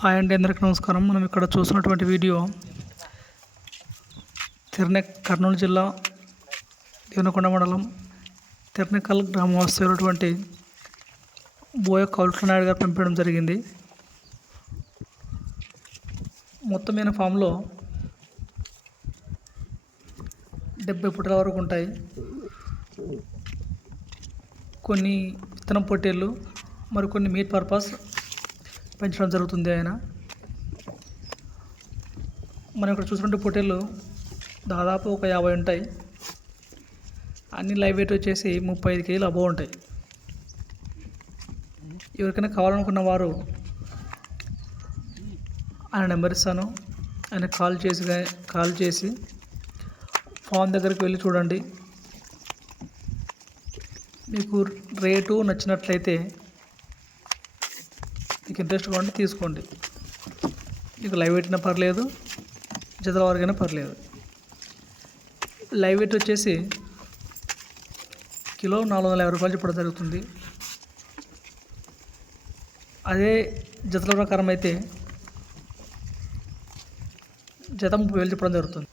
Hi అండి అందరికీ నమస్కారం. మనం ఇక్కడ చూస్తున్నటువంటి వీడియో తిరునె కర్నూలు జిల్లా దేవనకొండ మండలం తిరునెక్కల్ గ్రామవాస్తైనటువంటి బోయ కౌల్టర్ నాయుడు గారు పంపించడం జరిగింది. మొత్తమైన ఫామ్లో డెబ్బై పుట్టల వరకు ఉంటాయి. కొన్ని విత్తనం పొట్టేళ్ళు మరికొన్ని మీట్ పర్పస్ పెంచడం జరుగుతుంది ఆయన. మనం ఇక్కడ చూసినట్టు పొట్టేళ్ళు దాదాపు ఒక యాభై ఉంటాయి. అన్ని లైవ్ వెయిట్ వచ్చేసి ముప్పై ఐదు కేజీలు అబోవ్ ఉంటాయి. ఎవరికైనా కావాలనుకున్న వారు ఆయన నెంబర్ ఇస్తాను. ఆయన కాల్ చేసి కాల్ చేసి ఫోన్ దగ్గరికి వెళ్ళి చూడండి. మీకు రేటు నచ్చినట్లయితే మీకు ఇంట్రెస్ట్ ఉంటే తీసుకోండి. మీకు లైవ్ పెట్టినా పర్లేదు జతల వరకైనా పర్లేదు. లైవ్ వెయిట్ వచ్చేసి కిలో నాలుగు వందల యాభై రూపాయలు చెప్పడం జరుగుతుంది. అదే జతల ప్రకారం అయితే జత ముప్పై వేలు చెప్పడం జరుగుతుంది.